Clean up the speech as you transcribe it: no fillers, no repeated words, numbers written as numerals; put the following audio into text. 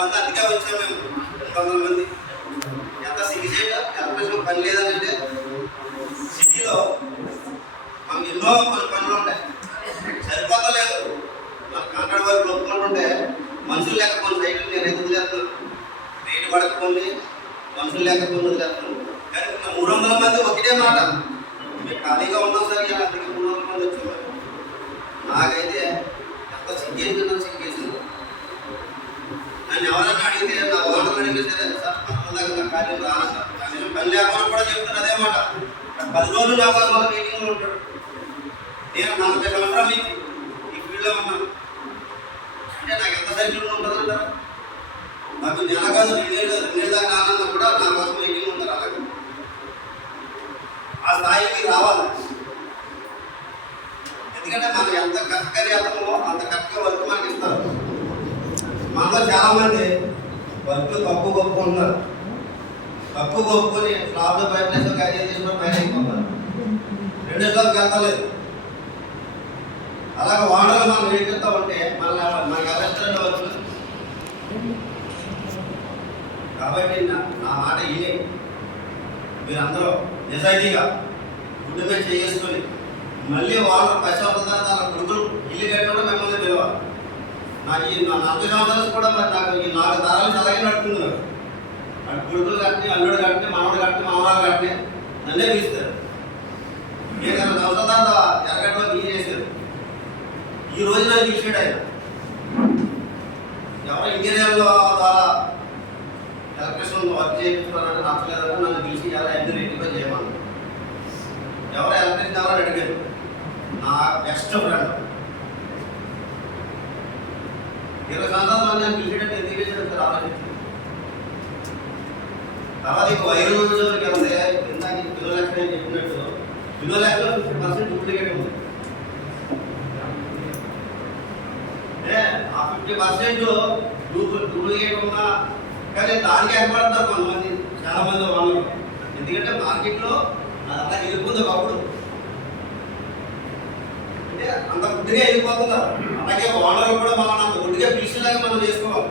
అంతమంది అందుకే వచ్చాము మేము 200 మంది. ఎంత సిగ్గుచేట ఎలక్ట్రిషన్ పని లేదంటే సిటీలో మనకి ఎన్నో పనులు ఉంటాయి, సరిపోతలేదు. మన కాంట్రాక్ట్ వర్క్ ఒప్పుకుంటుంటే మనుషులు లేక కొన్ని సైకిల్ నేను ఎందుకు వదిలేస్తున్నాను, రేటు పడకపోండి మనుషులు లేకపోతే వదిలేస్తున్నాను. కానీ 300 మంది ఒకటే మాట, మేము ఖాళీగా ఉన్నాం సరే అందుకే 300 మంది వచ్చేవారు. నాకైతే ఎంత సిగ్గేసిందో నన్ను ఎవరైనా అడిగితే నా ఓనర్లు అడిగితే సరే సార్ దాకా నా కార్యం రానా సార్ పని లేకుండా కూడా చెప్తాను అదే మాట. 10 రోజులు నా కోసం వాళ్ళ మీటింగ్లో ఉంటాడు. నేను 40 సంవత్సరాల నుంచి ఈ ఫీల్డ్లో ఉన్నాను అంటే నాకు ఎంత సైకిల్ ఉంటుందంటారు. నాకు నెల కాదు 2 దాకా ఆనందం కూడా నా కోసం మీటింగ్ ఉంటారు. అలాగే ఆ స్థాయికి రావాలి. ఎందుకంటే మనం ఎంత కరెక్ట్గా చేస్తామో అంత కరెక్ట్గా వర్క్ మనకి ఇస్తారు. మనలో చాలామంది వర్క్ తక్కువ గొప్పుకుంటున్నారు, తక్కువ గొప్పుకొని ఫ్లాప్లో బయటలో క్యారీ చేసుకుని బయట అయిపోతారు, 2 సార్లు వెళ్తలేదు. అలాగే వాడలు మనం వేడికెళ్తా ఉంటే మనకి ఎవరెత్తారంటే వర్క్. కాబట్టి నా మాట ఇదే, మీరందరూ నిజాయితీగా గుడ్డు మీద చేసుకొని మళ్ళీ వాళ్ళు పశ్చాత్తాపంతో తన కొడుకులు ఇల్లు కట్టడం మిమ్మల్ని పిలవాలి. నాకు ఈ 40 సంవత్సరాలు కూడా మరి నాకు ఈ 4 తరాలు అలాగే నడుపుతున్నారు. అటు కొడుకులు కట్టి అల్లుడు కట్టి మనవడు కట్టి మనవరాలు కట్టి నన్నే పిలుస్తారు. నేను 20 సంవత్సరాల తర్వాత ఎరగట్లో బియ్యం చేశారు. ఈ రోజు నాకు పిలిచాడు ఆయన. ఎవరో ఇంజనీర్ల ద్వారా ఎలక్ట్రిషన్ వర్క్ చేయించుకోవాలంటే నచ్చలేదంటే నన్ను పిలిచి ఎలా ఎంత రెట్టిగా చేయమన్నారు. ఎవరో ఎలక్ట్రిషన్ ఎవరో అడిగారు, నా బెస్ట్ ఫ్రెండ్ 20 సంవత్సరాలు నేను పిలిచేటట్టు ఎందుకు చేశాడు ఆలోచించి. తర్వాత ఇక వైరు రోజులకి వెళ్తే ఇందాక కిలో లెక్క అని చెప్పినట్టు కిలో లెక్కలో 50% డూప్లికేట్ ఉంది. అంటే ఆ 50% డూప్లికేట్ ఉన్నా కానీ దానికి ఏర్పడతారు కొంతమంది, చాలామంది వాళ్ళు. ఎందుకంటే మార్కెట్లో అది అలా వెళ్ళిపోతుంది ఒకప్పుడు, అంటే అంత గుడ్డిగా వెళ్ళిపోతున్నారు. అలాగే ఓనర్లు కూడా మనం అంత గుడ్డిగా పిలిచేలాగా మనం చేసుకోవాలి.